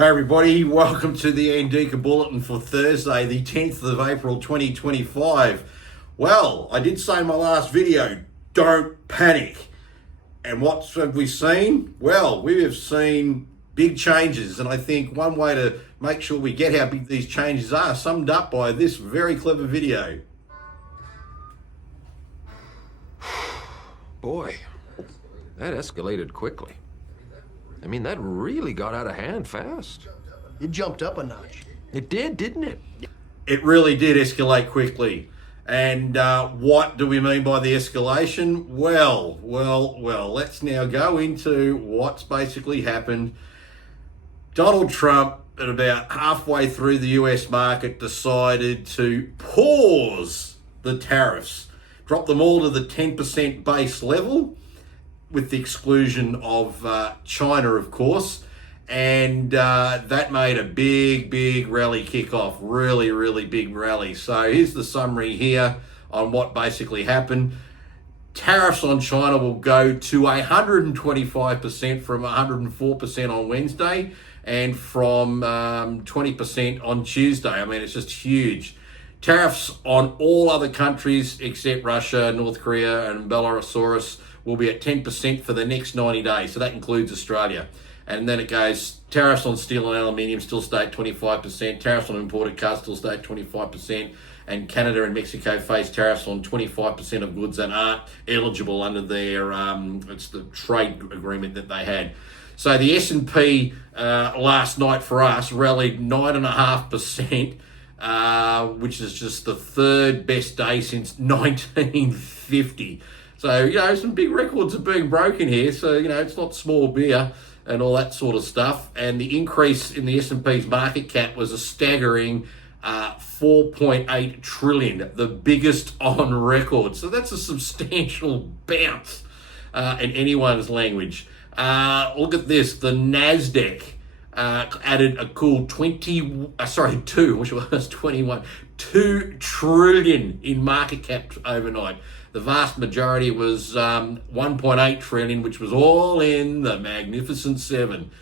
Hey everybody, welcome to the ANDIKA Bulletin for Thursday, the 10th of April 2025. Well, I did say in my last video, don't panic. And what have we seen? Well, we have seen big changes, and I think one way to make sure we get how big these changes are summed up by this very clever video. Boy, that escalated quickly. I mean, that really got out of hand fast. It jumped up a notch. It did, didn't it? It really did escalate quickly. And what do we mean by the escalation? Well, let's now go into what's basically happened. Donald Trump, at about halfway through the US market, decided to pause the tariffs, drop them all to the 10% base level, with the exclusion of China, of course. And that made a big rally kick off. Really big rally. So here's the summary here on what basically happened. Tariffs on China will go to 125% from 104% on Wednesday and from 20% on Tuesday. I mean, it's just huge. Tariffs on all other countries except Russia, North Korea, and Belarus will be at 10% for the next 90 days. So that includes Australia. And then it goes, tariffs on steel and aluminium still stay at 25%. Tariffs on imported cars still stay at 25%. And Canada and Mexico face tariffs on 25% of goods that aren't eligible under their, it's the trade agreement that they had. So the S&P last night for us rallied 9.5%, which is just the third best day since 1950. So, some big records are being broken here. So, it's not small beer and all that sort of stuff. And the increase in the S&P's market cap was a staggering 4.8 trillion, the biggest on record. So that's a substantial bounce in anyone's language. Look at this. The NASDAQ added a cool 2 trillion in market cap overnight. The vast majority was 1.8 trillion, which was all in the Magnificent Seven.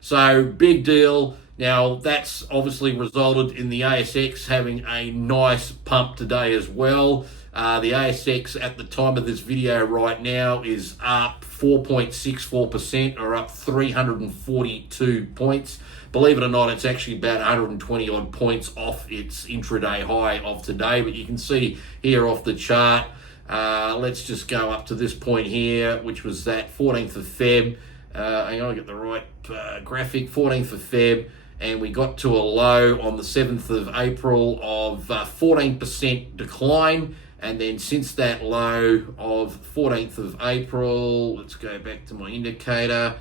So big deal. Now that's obviously resulted in the ASX having a nice pump today as well. The ASX at the time of this video right now is up 4.64%, or up 342 points. Believe it or not, it's actually about 120 odd points off its intraday high of today. But you can see here off the chart, let's just go up to this point here, which was that 14th of Feb. Hang on, I get the right graphic. 14th of Feb, and we got to a low on the 7th of April of 14% decline. And then since that low of 14th of April, let's go back to my indicator.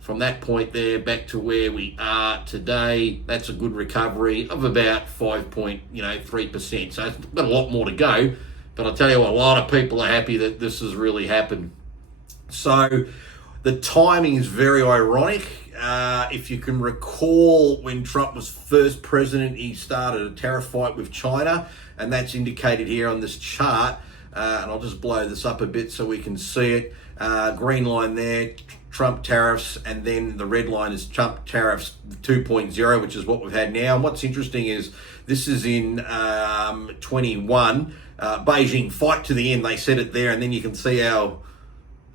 From that point there back to where we are today, that's a good recovery of about 5.3%. So it's got a lot more to go. But I'll tell you what, a lot of people are happy that this has really happened. So the timing is very ironic. If you can recall, when Trump was first president, he started a tariff fight with China, and that's indicated here on this chart. And I'll just blow this up a bit so we can see it. Green line there, Trump tariffs, and then the red line is Trump tariffs 2.0, which is what we've had now. And what's interesting is this is in 21. Beijing, fight to the end, they said it there, and then you can see how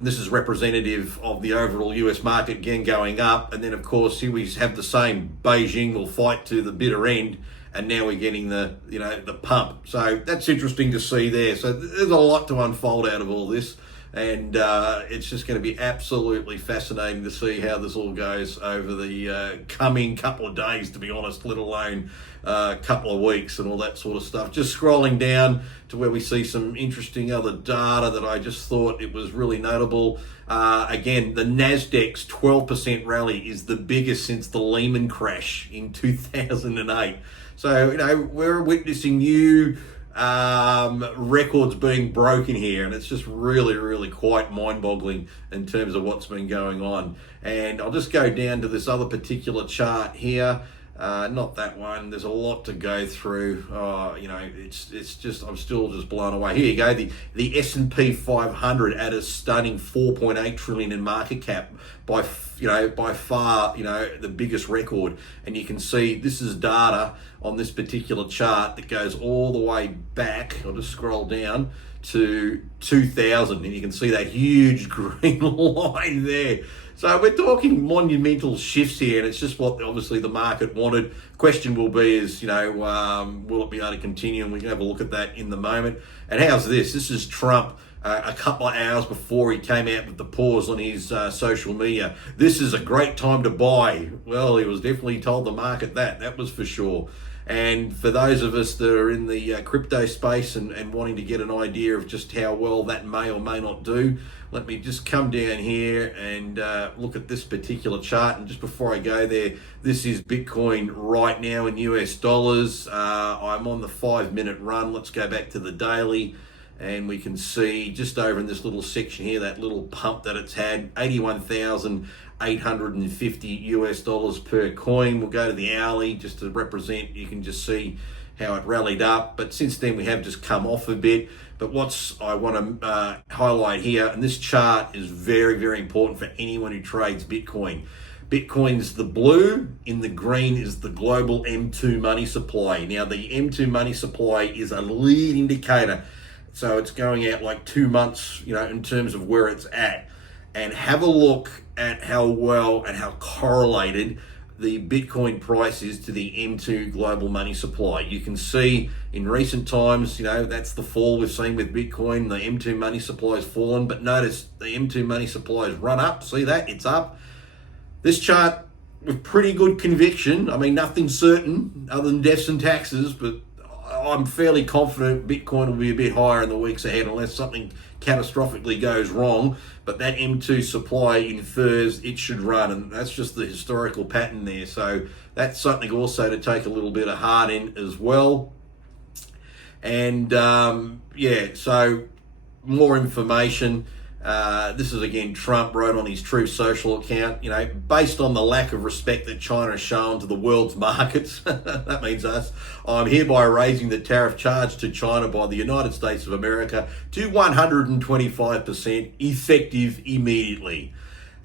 this is representative of the overall US market again going up. And then of course here we have the same, Beijing will fight to the bitter end, and now we're getting the pump. So that's interesting to see there. So there's a lot to unfold out of all this, and it's just going to be absolutely fascinating to see how this all goes over the coming couple of days, to be honest, let alone a couple of weeks and all that sort of stuff. Just scrolling down to where we see some interesting other data that I just thought it was really notable. Again, the NASDAQ's 12% rally is the biggest since the Lehman crash in 2008. So, we're witnessing new records being broken here, and it's just really quite mind-boggling in terms of what's been going on. And I'll just go down to this other particular chart here. Not that one. There's a lot to go through. It's just, I'm still just blown away. Here you go. The S&P 500 at a stunning 4.8 trillion in market cap, by far, the biggest record. And you can see this is data on this particular chart that goes all the way back. I'll just scroll down to 2000, and you can see that huge green line there. So we're talking monumental shifts here, and it's just what obviously the market wanted. Question will be is, will it be able to continue? And we can have a look at that in the moment. And how's this? This is Trump a couple of hours before he came out with the pause on his social media. This is a great time to buy. Well, he was definitely told the market that was for sure. And for those of us that are in the crypto space and wanting to get an idea of just how well that may or may not do, let me just come down here and look at this particular chart. And just before I go there, this is Bitcoin right now in US dollars. I'm on the 5-minute run. Let's go back to the daily. And we can see just over in this little section here, that little pump that it's had, 81,850 US dollars per coin. We'll go to the hourly just to represent. You can just see how it rallied up. But since then, we have just come off a bit. But I want to highlight here, and this chart is very, very important for anyone who trades Bitcoin. Bitcoin's the blue, in the green is the global M2 money supply. Now, the M2 money supply is a lead indicator. So it's going out like 2 months, in terms of where it's at. And have a look at how well and how correlated the Bitcoin price is to the M2 global money supply. You can see in recent times, that's the fall we've seen with Bitcoin. The M2 money supply has fallen, but notice the M2 money supply has run up. See that? It's up. This chart with pretty good conviction. I mean, nothing's certain other than deaths and taxes, but I'm fairly confident Bitcoin will be a bit higher in the weeks ahead unless something catastrophically goes wrong. But that M2 supply infers it should run, and that's just the historical pattern there. So that's something also to take a little bit of heart in as well. And so more information. This is again Trump wrote on his Truth Social account, based on the lack of respect that China has shown to the world's markets, that means us, I'm hereby raising the tariff charge to China by the United States of America to 125%, effective immediately.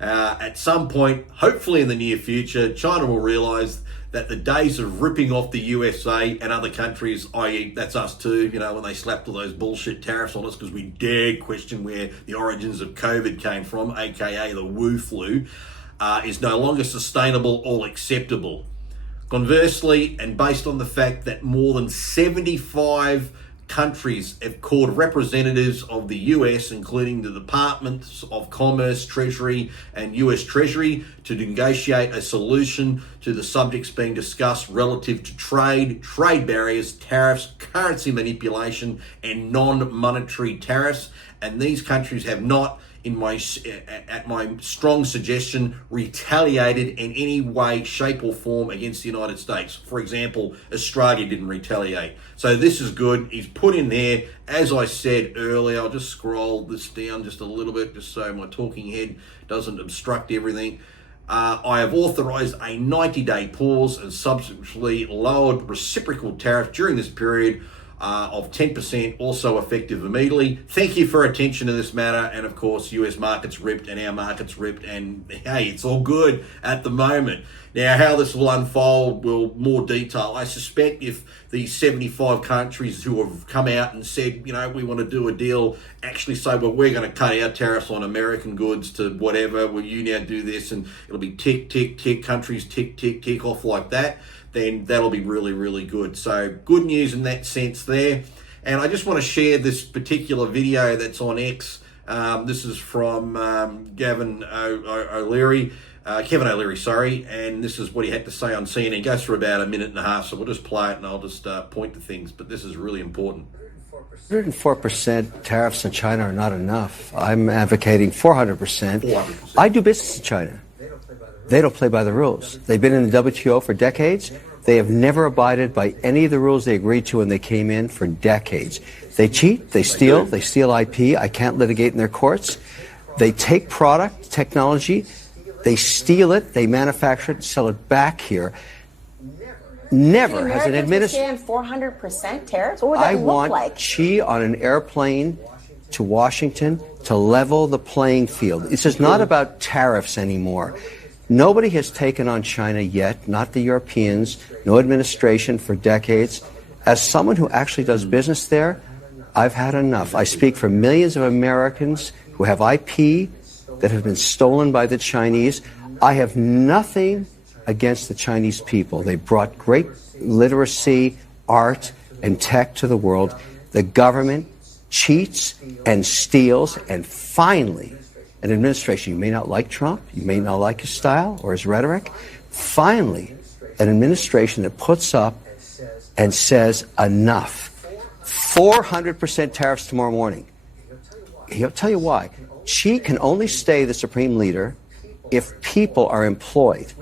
At some point, hopefully in the near future, China will realize that the days of ripping off the USA and other countries, i.e. that's us too, when they slapped all those bullshit tariffs on us because we dared question where the origins of COVID came from, aka the Wu flu, is no longer sustainable or acceptable. Conversely, and based on the fact that more than 75 countries have called representatives of the US, including the Departments of Commerce, Treasury, and US Treasury, to negotiate a solution to the subjects being discussed relative to trade barriers, tariffs, currency manipulation, and non-monetary tariffs. And these countries have not, at my strong suggestion, retaliated in any way, shape or form against the United States. For example, Australia didn't retaliate. So this is good. He's put in there, as I said earlier, I'll just scroll this down just a little bit just so my talking head doesn't obstruct everything. I have authorized a 90-day pause and subsequently lowered reciprocal tariff during this period of 10%, also effective immediately. Thank you for attention to this matter. And of course, US markets ripped and our markets ripped, and hey, it's all good at the moment. Now, how this will unfold will more detail. I suspect if the 75 countries who have come out and said, we want to do a deal, actually say, well, we're going to cut our tariffs on American goods to whatever, will you now do this? And it'll be tick, tick, tick, countries tick, tick, tick off like that. Then that'll be really, really good. So good news in that sense there. And I just want to share this particular video that's on X. This is from Kevin O'Leary, and this is what he had to say on CNN. It goes for about a minute and a half, so we'll just play it and I'll just point to things, but this is really important. 104% tariffs on China are not enough. I'm advocating 400%. I do business in China. They don't play by the rules. They've been in the WTO for decades. They have never abided by any of the rules they agreed to when they came in for decades. They cheat, they steal IP. I can't litigate in their courts. They take product, technology, they steal it, they manufacture it, sell it back here. Never has an administration. 400% tariffs? What would that I look want like? Xi on an airplane to Washington to level the playing field. This is not about tariffs anymore. Nobody has taken on China yet, not the Europeans, no administration for decades. As someone who actually does business there, I've had enough. I speak for millions of Americans who have IP that have been stolen by the Chinese. I have nothing against the Chinese people. They brought great literacy, art, and tech to the world. The government cheats and steals, and finally, an administration, you may not like Trump, you may not like his style or his rhetoric, finally, an administration that puts up and says enough. 400% tariffs tomorrow morning. He'll tell you why. Xi can only stay the supreme leader if people are employed.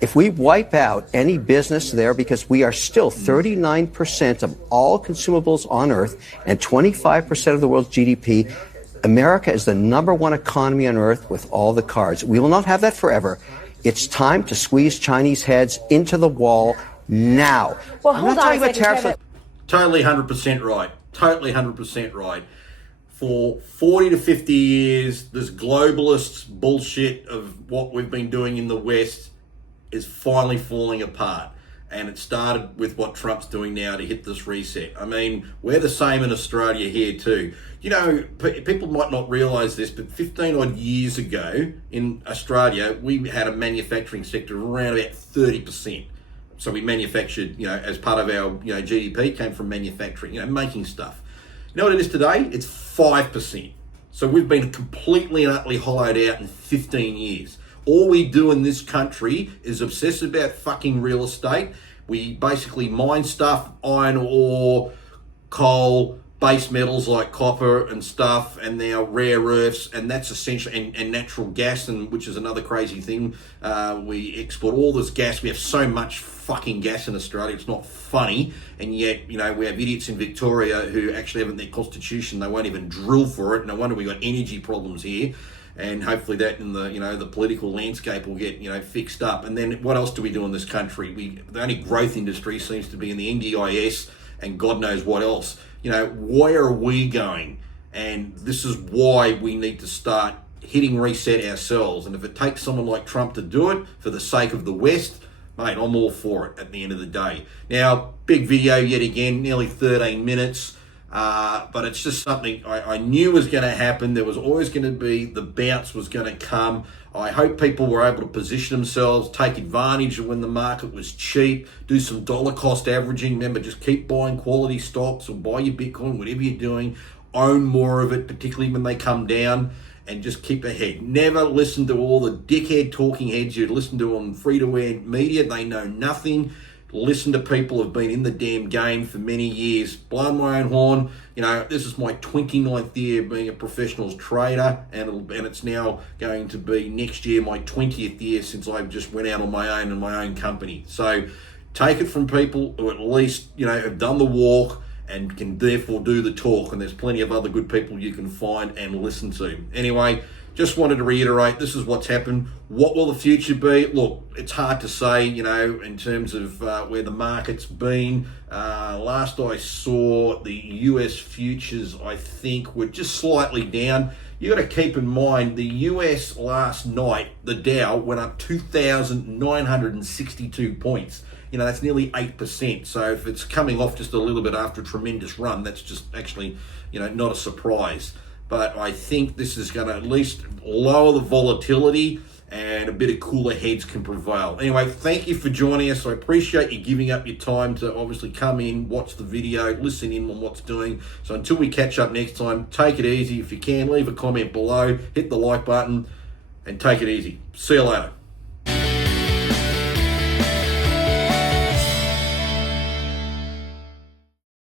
If we wipe out any business there, because we are still 39% of all consumables on Earth and 25% of the world's GDP, America is the #1 economy on Earth with all the cards. We will not have that forever. It's time to squeeze Chinese heads into the wall now. Well, I'm hold not on talking a about second, tariffs. Totally 100% right. Totally 100% right. For 40 to 50 years, this globalist bullshit of what we've been doing in the West is finally falling apart. And it started with what Trump's doing now to hit this reset. I mean, we're the same in Australia here too. You know, people might not realise this, but 15 odd years ago in Australia, we had a manufacturing sector of around about 30%. So we manufactured, you know, as part of our, you know, GDP came from manufacturing, you know, making stuff. You know what it is today? It's 5%. So we've been completely and utterly hollowed out in 15 years. All we do in this country is obsess about fucking real estate. We basically mine stuff, iron ore, coal, base metals like copper and stuff, and now rare earths, and that's essentially, and natural gas, and which is another crazy thing. We export all this gas. We have so much fucking gas in Australia, it's not funny, and yet, you know, we have idiots in Victoria who actually have in their constitution, they won't even drill for it. No wonder we got energy problems here. And hopefully that in the, you know, the political landscape will get, you know, fixed up. And then what else do we do in this country? The only growth industry seems to be in the NDIS and God knows what else. You know, where are we going? And this is why we need to start hitting reset ourselves. And if it takes someone like Trump to do it for the sake of the West, mate, I'm all for it at the end of the day. Now, big video yet again, nearly 13 minutes. But it's just something I knew was going to happen. There was always going to be, the bounce was going to come. I hope people were able to position themselves, take advantage of when the market was cheap, do some dollar cost averaging. Remember, just keep buying quality stocks or buy your Bitcoin, whatever you're doing. Own more of it, particularly when they come down, and just keep ahead. Never listen to all the dickhead talking heads you listen to on free-to-air media. They know nothing. Listen to people who have been in the damn game for many years. Blown my own horn. You know, this is my 29th year being a professional trader, and it's now going to be next year my 20th year since I just went out on my own in my own company. So take it from people who at least, you know, have done the walk and can therefore do the talk. And there's plenty of other good people you can find and listen to. Anyway, just wanted to reiterate, this is what's happened. What will the future be? Look, it's hard to say, you know, in terms of where the market's been. Last I saw, the US futures, I think, were just slightly down. You got to keep in mind, the US last night, the Dow went up 2,962 points. You know, that's nearly 8%. So if it's coming off just a little bit after a tremendous run, that's just actually, you know, not a surprise. But I think this is going to at least lower the volatility and a bit of cooler heads can prevail. Anyway, thank you for joining us. I appreciate you giving up your time to obviously come in, watch the video, listen in on what's doing. So until we catch up next time, take it easy. If you can, leave a comment below, hit the like button, and take it easy. See you later.